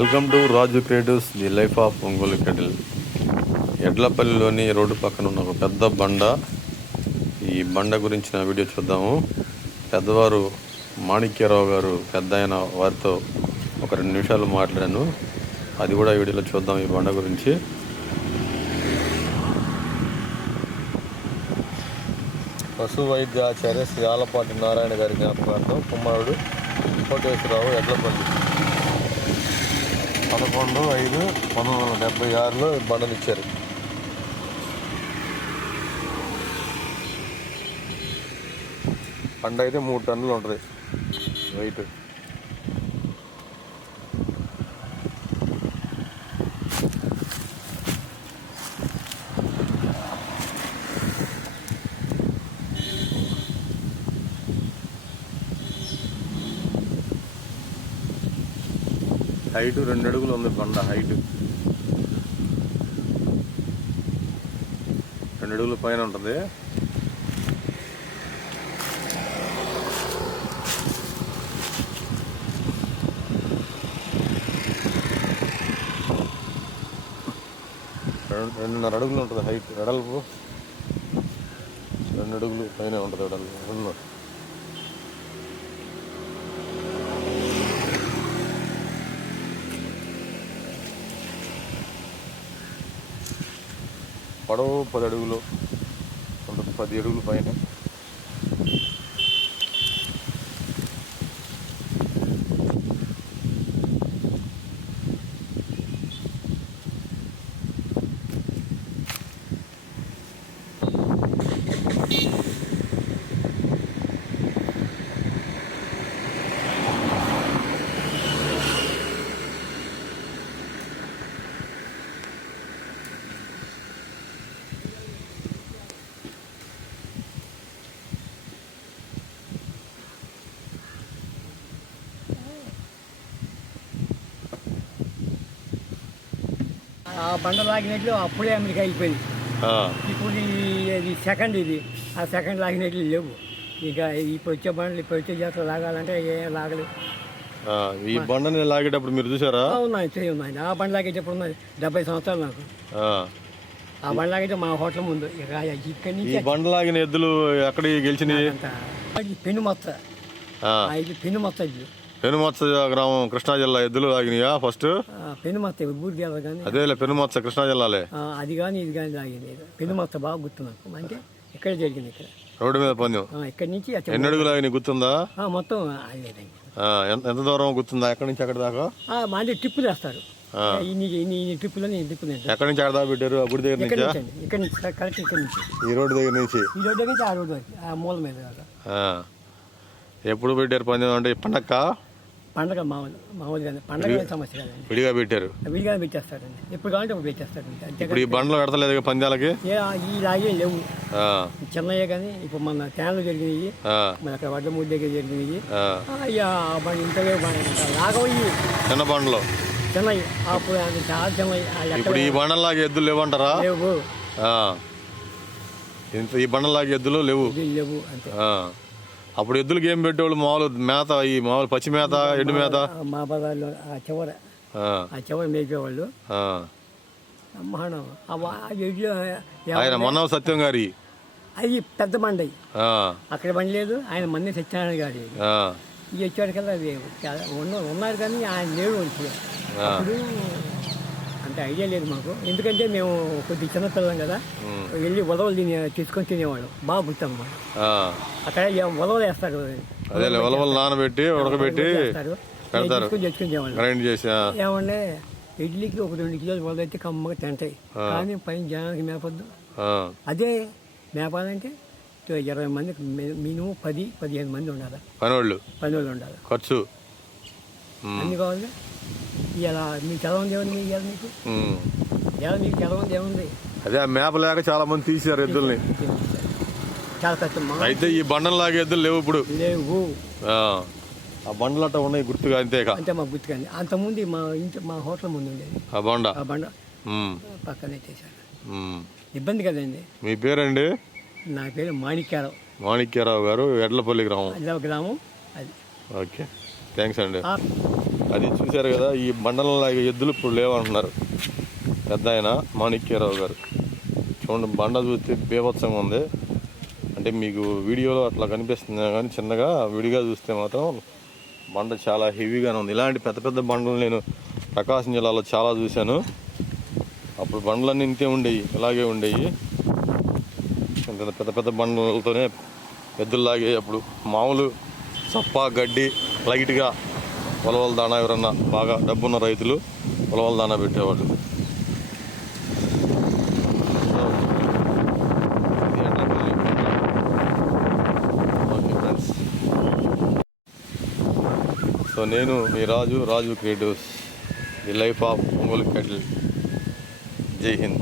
Welcome to Raju creatives the life of Ongole cattle ఎడ్లపల్లిలోని road పక్కన ఉన్న ఒక పెద్ద బండ. ఈ బండ గురించిన వీడియో చూద్దాము. పెద్దవారు మాణిక్యరావు గారు పెద్ద ఆయన వారితో ఒక రెండు నిమిషాలు మాట్లాడాను. అది కూడా వీడియోలో చూద్దాం ఈ బండ గురించి. పశు వైద్యాచార్య శ్రీ ఆలపాటి నారాయణ గారి జ్ఞాపకార్థం కుమారుడు కోటేశ్వరరావు ఎడ్లపల్లి. పదకొండు ఐదు పంతొమ్మిది వందల డెబ్బై ఆరులో బండలు బండ అయితే మూడు టన్నులు ఉంటుంది. వెయిట్ హైట్ రెండు అడుగులు ఉంది బండ హైట్. రెండు అడుగుల పైన ఉంటుంది. రెండు రెండున్నర అడుగులు ఉంటుంది హైట్ వెడల్పు. రెండు అడుగులు పైన ఉంటుంది వెడల్పు. రెండున్నర పొడవు పది అడుగులు ఉంటుంది పది అడుగులు పైన. ఆ బండ లాగినట్లు అప్పుడే అమెరికా ఆ, ఇప్పుడు ఈ- ఇది సెకండ్ ఇది. ఆ సెకండ్ లాగినట్లు లేవు. ఇక ఇప్పుడు వచ్చే బండ్లు ఇప్పుడు వచ్చే జాతర లాగాలంటే ఏం లాగలేదు. ఈ బండని లాగేటప్పుడు మీరు చూసారా ఉన్నాయి చేయి ఉన్నాయి. ఆ బండ్ లాగేటప్పుడు ఉన్నది డెబ్బై సంవత్సరాలు నాకు. ఆ, బండ్ లాగైతే మా హోటల్ ముందు. ఇక ఇక్కడి ఈ నుంచి బండ లాగిన ఎద్దులు ఎక్కడ గెలిచినాయి పెను మొత్త. ఇది పెను మొత్త ఇది. పెనుమత్స గ్రామం కృష్ణా జిల్లా ఎద్దులు లాగినాయా ఫస్ట్? ఆ, పెను మొత్త ఊరికి వెళ్ళదు కానీ. అదేలే పెనుమత్స కృష్ణా జిల్లాలే. అది కానీ ఇది కానీ లాగింది పెను మొత్త బాగా గుర్తు నాకు. అంటే ఇక్కడ జరిగింది ఇక్కడ? రోడ్డు మీద పందెం ఆ, ఇక్కడి నుంచి? ఎన్ని అడుగులు లాగినాయి గుర్తుందా? మొత్తం అదే ఎంత దూరం గుర్తుందా? ఎక్కడి నుంచి ఎక్కడి దాకా? మళ్ళీ టిప్పులని టిప్పులు వేస్తారు. ఎక్కడి నుంచి ఎక్కడ దాకా పెట్టారు? ఆ గుడి దగ్గర నుంచా? నుంచి అండి? ఇక్కడ నుంచి? కరెక్ట్ ఇక్కడ నుంచి? ఈ రోడ్డు దగ్గర నుంచి? ఈ రోడ్డు నుంచి ఆ రోడ్డు వరకు ఆ మూల మీద. ఎప్పుడు పెట్టారు పందెం అంటే? పండక్క? పండగ మామూలు మామూలుగా పండగ సమస్య కాదండి. విడిగా పెట్టారు. విడిగా పెట్టేస్తారండి. ఎప్పుడు కావాలంటే అప్పుడు పెట్టేస్తారండి. అంతే ఇప్పుడు ఈ బండ్లు పెడతలేదు పందాలకి? ఏ ఈ లాగే లేవు. చిన్నయ్యే కానీ ఇప్పుడు మన ట్యాన్లు జరిగినాయి. మన అక్కడ వడ్ల ముద్ద దగ్గర జరిగినాయి. ఆ. అయ్యా బండి ఇంత లేవు బండి లాగవయ్యి చిన్న బండ్లు. చిన్నవి అప్పుడు అది చాలా లెక్క ఇప్పుడు ఈ బండలాగా ఎద్దులు లేవంటారా? లేవు. ఇంత ఈ బండలాగా ఎద్దులు లేవు. లేవు అంతే. ఆ. అప్పుడు ఎద్దులకి ఏం పెట్టేవాళ్ళు? మామూలు మేత ఈ మామూలు పచ్చి మేత ఎండు మేత? మా బజార్లో ఆ చివర. ఆ, చివర మేపేవాళ్ళు. బ్రహ్మాండం. ఆయన మొన్న సత్యం గారి. అది పెద్ద బండి. ఆ, అక్కడ బండి లేదు. ఆయన మంది సత్యనారాయణ గారి. ఈ చాలా ఉన్న ఉన్నారు కానీ ఆయన లేడు. అప్పుడు అంటే ఐడియా లేదు మాకు. ఎందుకంటే మేము కొద్ది చిన్నపిల్లం కదా. వెళ్ళి ఉలవలు తినే తీసుకొని తినేవాళ్ళం బాగా గుర్తాం మాకు ఆ. అక్కడ ఉలవలు వేస్తారు అదే ఉలవలు నానబెట్టి ఉడకబెట్టి పెడతారు. గ్రైండ్ చేసి ఏమంటే ఇడ్లీకి ఒక రెండు కిలోలు ఉలవ అయితే కమ్మగా తింటాయి. కానీ పైన జనానికి మేపొద్దు. అదే మేపాలంటే ఇరవై మంది మినిమం పది పదిహేను మంది ఉండాలి. పనోళ్ళు పని వాళ్ళు ఉండాలి. ఖర్చు. అన్ని కావాలి ఇలా మీకు ఎలా ఉంది ఏముంది మీకు? ఇవాళ మీకు ఎలా ఉంది ఏముంది? అదే ఆ మేప లేక చాలా మంది తీసారు ఎద్దుల్ని. చాలా కష్టం మా అయితే ఈ బండలు లాగే ఎద్దులు లేవు ఇప్పుడు. లేవు. ఆ, బండలు అట్ట ఉన్నాయి గుర్తుగా అంతేకా అంతే మాకు గుర్తుకండి అంతకుముందు మా ఇంటి మా హోటల్ ముందు ఉండేది. ఆ బండ? ఆ బండ. పక్కనే చేశారు. ఇబ్బంది కదండి? మీ పేరండి? నా పేరు మాణిక్యారావు. మాణిక్యరావు గారు ఎడ్లపల్లి గ్రామం. అదే గ్రామం అది. ఓకే. థ్యాంక్స్ అండి. అది చూశారు కదా ఈ బండలలాగా ఎద్దులు ఇప్పుడు లేవంటున్నారు. పెద్ద ఆయన మాణిక్యరావు గారు. చూడండి బండ చూస్తే బీభత్సంగా ఉంది. అంటే మీకు వీడియోలో అట్లా కనిపిస్తుంది కానీ చిన్నగా విడిగా చూస్తే మాత్రం బండ చాలా హెవీగానే ఉంది. ఇలాంటి పెద్ద పెద్ద బండలు నేను ప్రకాశం జిల్లాలో చాలా చూశాను. అప్పుడు బండలన్నీ ఇంతే ఉండేవి ఇలాగే ఉండేవి. ఇంత పెద్ద పెద్ద బండలతోనే ఎద్దుల్లాగే అప్పుడు మామూలు సప్ప గడ్డి లైట్గా ఉలవల దానా ఎవరన్నా బాగా డబ్బున్న రైతులు ఉలవల దాణా పెట్టేవాళ్ళు. సో, ఓకే ఫ్రెండ్స్ సో నేను మీ Raju Raju creatives. The life of Ongole cattle జై హింద్.